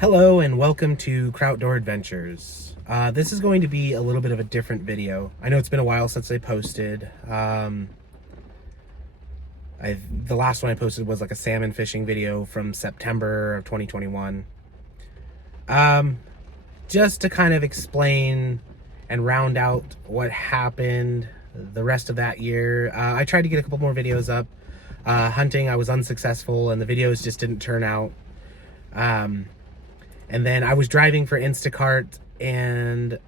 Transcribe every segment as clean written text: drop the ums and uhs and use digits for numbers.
Hello and welcome to Krautdoor Adventures. This is going to be a little bit of a different video. I know it's been a while since I posted. The last one I posted was like a salmon fishing video from September of 2021. Just to kind of explain and round out what happened the rest of that year. I tried to get a couple more videos up. Hunting, I was unsuccessful and the videos just didn't turn out. And then I was driving for Instacart, and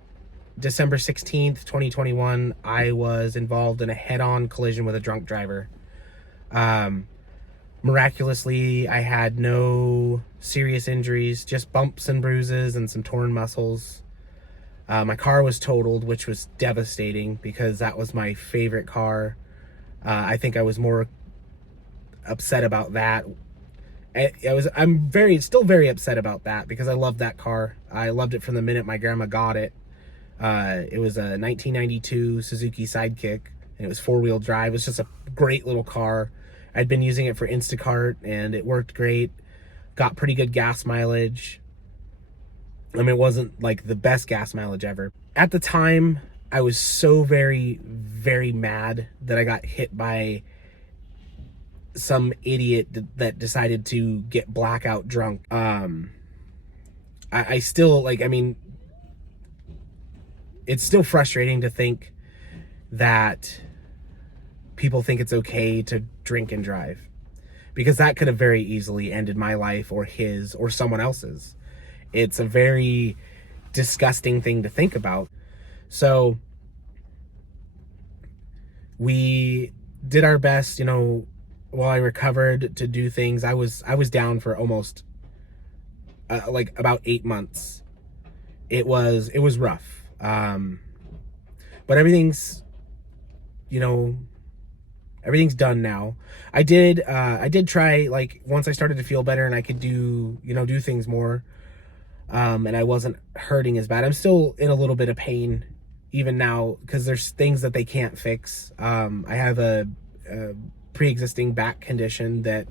December 16th, 2021, I was involved in a head-on collision with a drunk driver. Miraculously, I had no serious injuries, just bumps and bruises and some torn muscles. My car was totaled, which was devastating because that was my favorite car. I think I was more upset about that. I'm still very upset about that because I loved that car. I loved it from the minute my grandma got it. It was a 1992 Suzuki Sidekick, and it was four-wheel drive. It was just a great little car. I'd been using it for Instacart, and it worked great. Got pretty good gas mileage. I mean, it wasn't like the best gas mileage ever. At the time, I was so very, very mad that I got hit by some idiot that decided to get blackout drunk. I still, like, I mean, it's still frustrating to think that people think it's okay to drink and drive, because that could have very easily ended my life or his or someone else's. It's a very disgusting thing to think about. So we did our best, you know, while I recovered, to do things. I was down for almost like about 8 months. It was rough. But everything's, you know, everything's done now. I did try, like, once I started to feel better and I could do things more, and I wasn't hurting as bad. I'm still in a little bit of pain even now because there's things that they can't fix. I have a pre-existing back condition that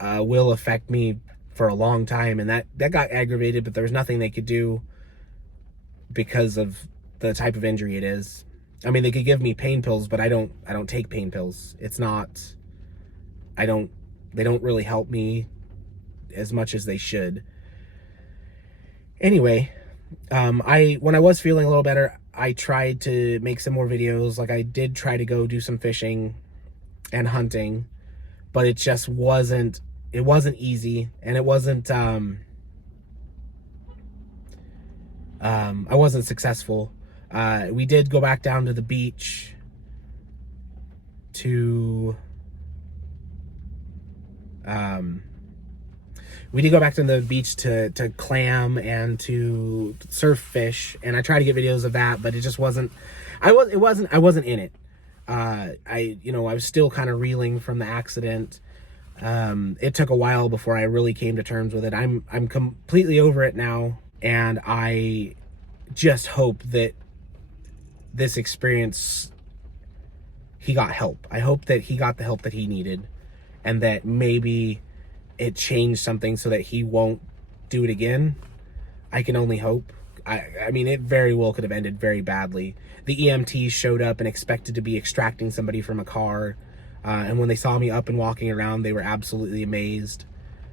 will affect me for a long time, and that got aggravated, but there was nothing they could do because of the type of injury it is. I mean, they could give me pain pills, but I don't take pain pills. It's not, they don't really help me as much as they should. Anyway, when I was feeling a little better, I tried to make some more videos. Like, I did try to go do some fishing and hunting, but it just wasn't easy, and it wasn't I wasn't successful. We did go back down to the beach to clam and to surf fish, and I tried to get videos of that, but it just wasn't, I wasn't in it. I was still kind of reeling from the accident. It took a while before I really came to terms with it. I'm completely over it now, and I just hope that this experience, he got help. I hope that he got the help that he needed, and that maybe it changed something so that he won't do it again. I can only hope. I mean, it very well could have ended very badly. The EMTs showed up and expected to be extracting somebody from a car. And when they saw me up and walking around, they were absolutely amazed.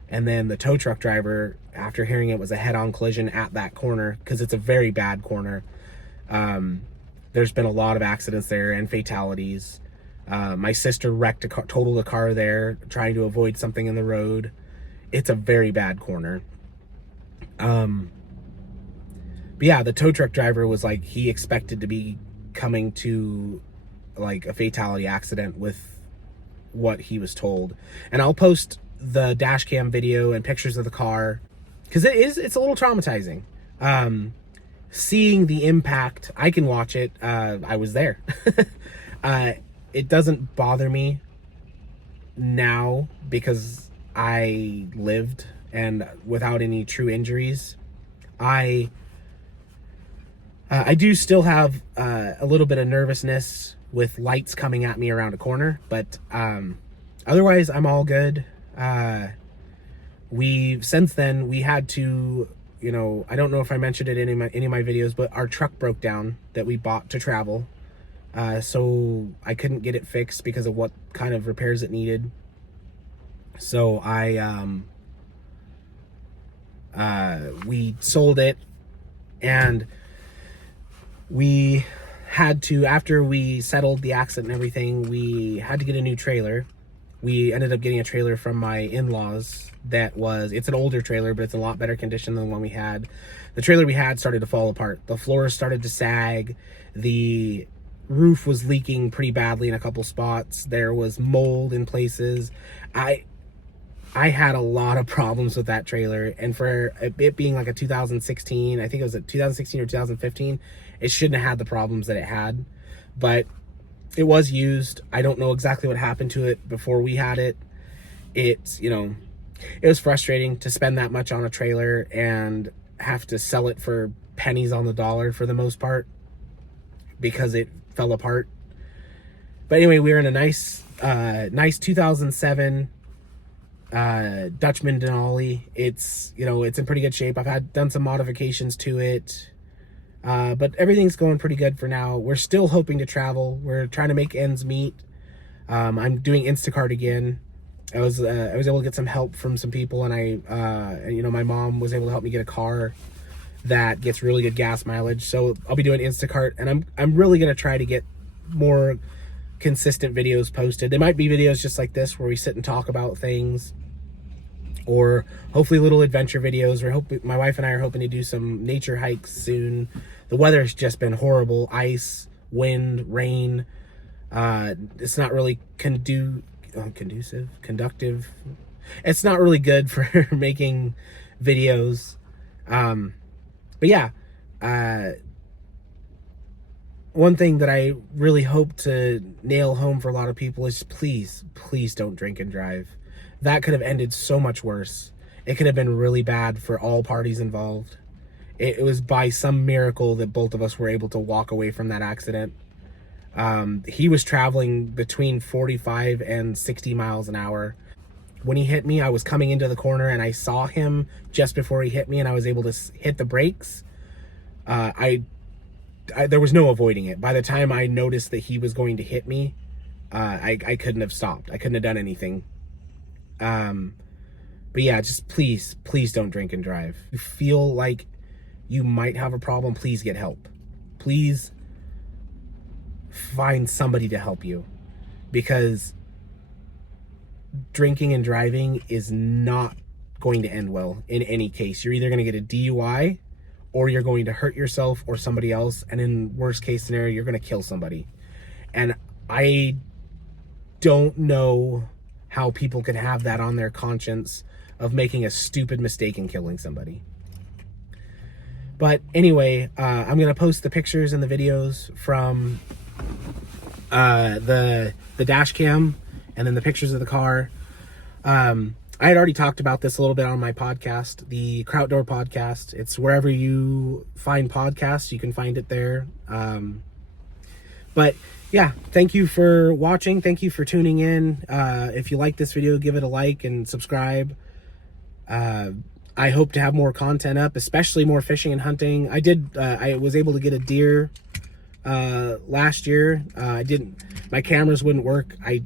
And then the tow truck driver, after hearing it was a head-on collision at that corner, because it's a very bad corner, there's been a lot of accidents there and fatalities. My sister totaled a car there, trying to avoid something in the road. It's a very bad corner. But yeah, the tow truck driver was like, he expected to be coming to like a fatality accident with what he was told. And I'll post the dash cam video and pictures of the car, because it's a little traumatizing. Seeing the impact, I can watch it. I was there. It doesn't bother me now because I lived and without any true injuries. I do still have a little bit of nervousness with lights coming at me around a corner, but otherwise I'm all good. since then we had to, you know, I don't know if I mentioned it in any of my videos, but our truck broke down that we bought to travel. So I couldn't get it fixed because of what kind of repairs it needed. So we sold it, and we had to, after we settled the accident and everything, we had to get a new trailer. We ended up getting a trailer from my in-laws it's an older trailer, but it's in a lot better condition than the one we had. The trailer we had started to fall apart. The floors started to sag. The roof was leaking pretty badly in a couple spots. There was mold in places. I had a lot of problems with that trailer, and for it being like a 2016, I think it was a 2016 or 2015, it shouldn't have had the problems that it had, but it was used. I don't know exactly what happened to it before we had it. It's, you know, it was frustrating to spend that much on a trailer and have to sell it for pennies on the dollar for the most part because it fell apart. But anyway, we were in a nice 2007 Dutchman Denali. It's, you know, it's in pretty good shape. I've done some modifications to it, but everything's going pretty good for now. We're still hoping to travel. We're trying to make ends meet. I'm doing Instacart again. I was able to get some help from some people, and you know, my mom was able to help me get a car that gets really good gas mileage. So I'll be doing Instacart, and I'm really gonna try to get more consistent videos posted. They might be videos just like this where we sit and talk about things, or hopefully little adventure videos. My wife and I are hoping to do some nature hikes soon. The weather's just been horrible. Ice, wind, rain. It's not really conductive. It's not really good for making videos. But yeah, one thing that I really hope to nail home for a lot of people is please don't drink and drive. That could have ended so much worse. It could have been really bad for all parties involved. It was by some miracle that both of us were able to walk away from that accident. He was traveling between 45 and 60 miles an hour. When he hit me, I was coming into the corner and I saw him just before he hit me, and I was able to hit the brakes. There was no avoiding it. By the time I noticed that he was going to hit me, I couldn't have stopped. I couldn't have done anything. But yeah, just please don't drink and drive. If you feel like you might have a problem, please get help. Please find somebody to help you, because drinking and driving is not going to end well in any case. You're either going to get a DUI, or you're going to hurt yourself or somebody else, and in worst case scenario, you're going to kill somebody. And I don't know how people can have that on their conscience of making a stupid mistake and killing somebody. But anyway, I'm going to post the pictures and the videos from the dash cam, and then the pictures of the car. I had already talked about this a little bit on my podcast, the Kraut Door podcast. It's wherever you find podcasts, you can find it there. But yeah, thank you for watching. Thank you for tuning in. If you like this video, give it a like and subscribe. I hope to have more content up, especially more fishing and hunting. I was able to get a deer last year. My cameras wouldn't work. I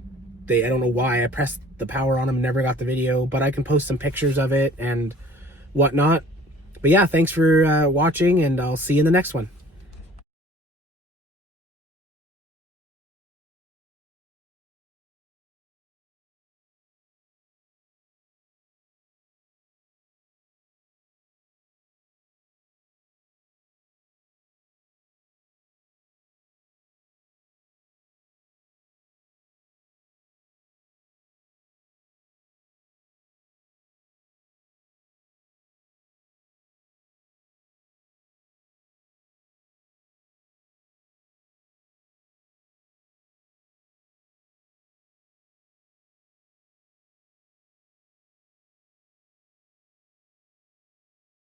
don't know why. I pressed the power on them and never got the video, but I can post some pictures of it and whatnot. But yeah, thanks for watching, and I'll see you in the next one.